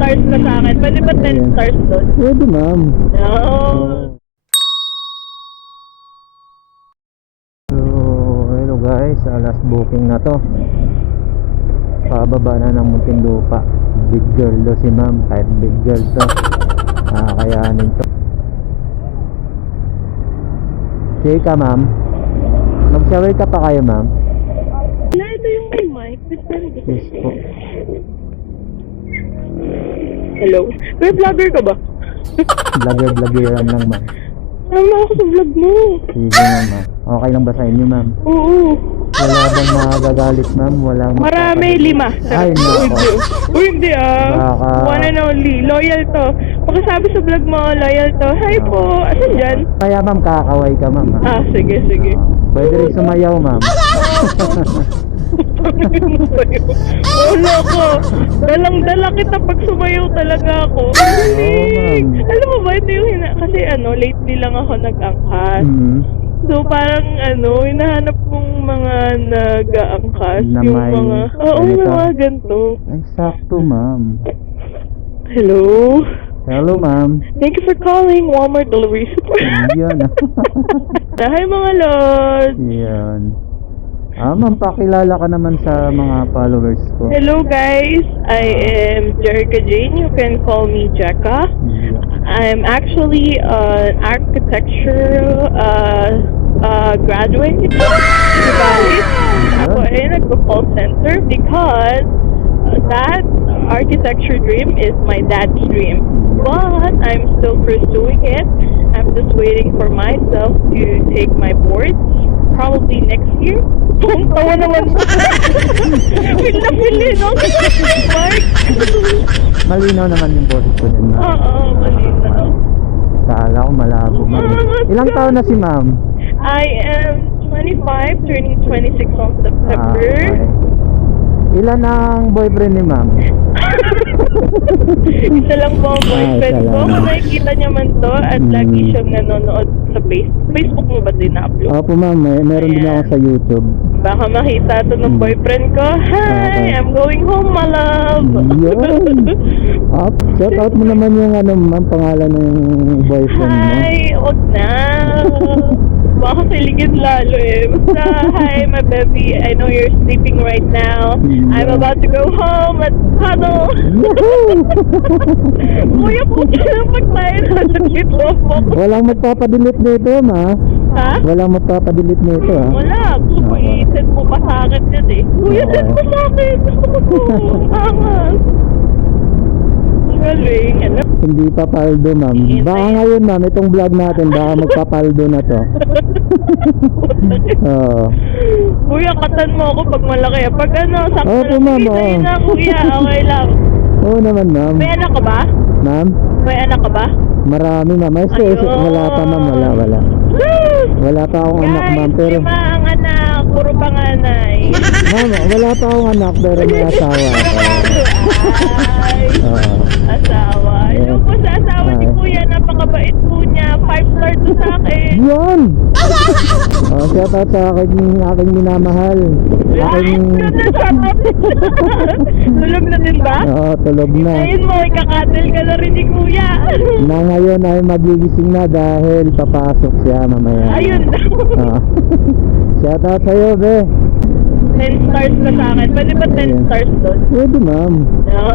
stars ka sa akin. Pwede ba 10 stars doon? Pwede, ma'am. No. So, hello guys, last booking na to. Pababa na ng Muntinlupa. Big girl do si ma'am, kahit big girl to, kakayanin to. Okay ka, ma'am? Mag-shower ka pa kayo, ma'am? Wala, ito yung may mic. Yes po. Hello? May vlogger ka ba? Vlogger-vloggeran lang, ma'am. Tama ako sa vlog mo. Sige, ma'am. Okay lang ba sa inyo, ma'am? Oo. Wala bang magagalit, ma'am? Walang Marami, 5. Ay, nako. Uy, hindi Baka... One and only. Loyal to. Pagkasabi sa vlog mo, loyal to. Hi po. Asan dyan? Kaya, ma'am, kakaway ka, ma'am. Sige. Pwede rin sumayaw, ma'am. Wala ko. Dalang-dala kita pag sumayaw talaga ako. Galing. Alam mo ba, ito yung kasi lately lang ako nag-angkas. So parang hinahanap kong mga nag-aangkas. Na Yung may mga, yung mga ganito. Ay, sakto, ma'am. Hello? Hello, ma'am. Thank you for calling Walmart Delivery Support. Yan. Hi mga lord. Yan. Ma'am, pakilala ka naman sa mga followers ko. Hello guys, I am Jerica Jane. You can call me Jekka. I'm actually an architecture graduate. Guys, ako ay nagpo-call center because that architecture dream is my dad's dream. But I'm still pursuing it. I'm just waiting for myself to take my boards. Probably next year. Ang tawa naman. Feel na no? Mark. Malinaw naman yung boses ko din, ma'am. Oo, malinaw. Kala ko malabo, ma'am. Ilang taon na si ma'am? I am 25, turning 26 on September. Okay. Ilan ang boyfriend ni ma'am? Isa lang po ang boyfriend isa ko. lang. Kung nakikita niya man to at lagi siyang nanonood sa Facebook mo ba din na-upload? Opo, ma'am. Meron din ako sa YouTube. Baka makita to ng boyfriend ko. Hi, Okay. I'm going home, my love. Yun. Shout out mo naman yung ma'am, pangalan ng boyfriend mo. Hi, wag na. Baka siligin lalo Basta, hi, my baby. I know you're sleeping right now. I'm about to go home. Let's cuddle. Kuya, puto na pag tayo nandito po. Walang magpapadelete nito, ma. Ha? Walang magpapadelete nito, ha. Wala. Gusto ko i-send mo pa sa akin yan Kuya, send mo sa akin. Gusto ko po. Angas. Galing. Hindi pa paldo, ma'am. Baka ngayon, ma'am, itong vlog natin, baka magpapaldo na to. Oo. Kuya, katan mo ako pag malaki. Pag sakto Opo, lang. ma'am, Sa'yo na, kuya. Okay lang. Oo naman, ma'am. May anak ka ba? Ma'am? May anak ka ba? Marami, ma'am. Ay, Ayun. wala pa, ma'am. Wala. Wala pa akong anak, ma'am. Pero, 5 ang anak. Puro panganay. ma'am, wala pa akong anak, pero may asawa ako. Ay, Oo. asawa. Hello po sa asawa ni Ay. kuya. Napakabait po niya. 5-star to sa akin. Yan! Shout out sa aking minamahal. Tulog na din ba? Oo, tulog na. Ngayon mo, ikakatel ka na rin ni kuya. Na ngayon ay magigising na dahil papasok siya mamaya. Ayun lang. Oo. Shout out sa'yo, be. 10 stars ka sa akin. Pwede ba 10 stars doon? Pwede, ma'am. No.